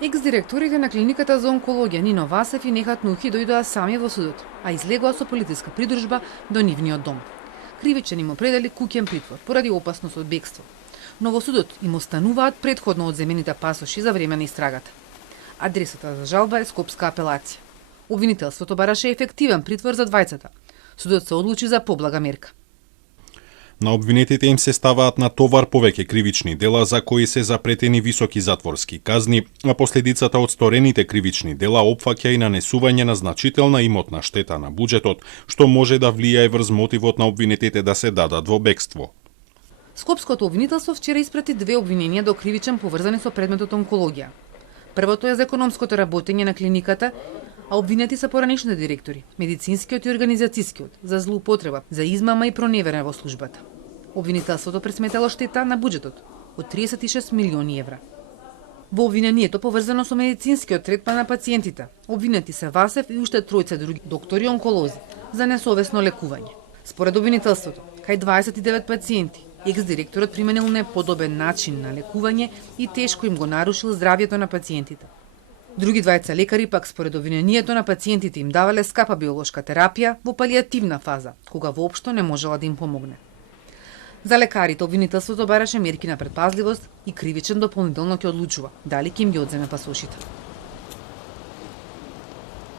Екс-директорите на клиниката за онкологија Нино Васев и Нехат Нухи дојдоа сами во судот, а излегоа со полициска придружба до нивниот дом. Кривичен им определи куќен притвор поради опасност од бегство. Но во судот им остануваат претходно одземените пасоши за време на истрагата. Адресата за жалба е Скопска апелација. Обвинителството бараше ефективен притвор за двајцата. Судот се одлучи за поблага мерка. На обвинетите им се ставаат на товар повеќе кривични дела за кои се запретени високи затворски казни, а последицата од сторените кривични дела опфаќа и нанесување на значителна имотна штета на буџетот, што може да влијае врз мотивот на обвинетите да се дадат во бегство. Скопското обвинителство вчера испрати две обвиненија до кривичен поврзани со предметот онкологија. Првото е за економското работење на клиниката, а обвинети се поранешните директори, медицинскиот и организацијскиот, за злоупотреба, за измама и проневера во службата. Обвинителството пресметало штета на буџетот од 36 милиони евра. Во обвинението поврзано со медицинскиот третман на пациентите, обвинети се Васев и уште тројца други доктори онколози за несовесно лекување. Според обвинителството, кај 29 пациенти, екс-директорот применил неподобен начин на лекување и тешко им го нарушил здравјето на пациентите. Други двајца лекари пак според обвинението на пациентите им давале скапа биолошка терапија во палијативна фаза, кога воопшто не можела да им помогне. За лекарите обвинителството бараше мерки на предпазливост и кривичен дополнително ќе одлучува дали ќе им ги одземе пасошите.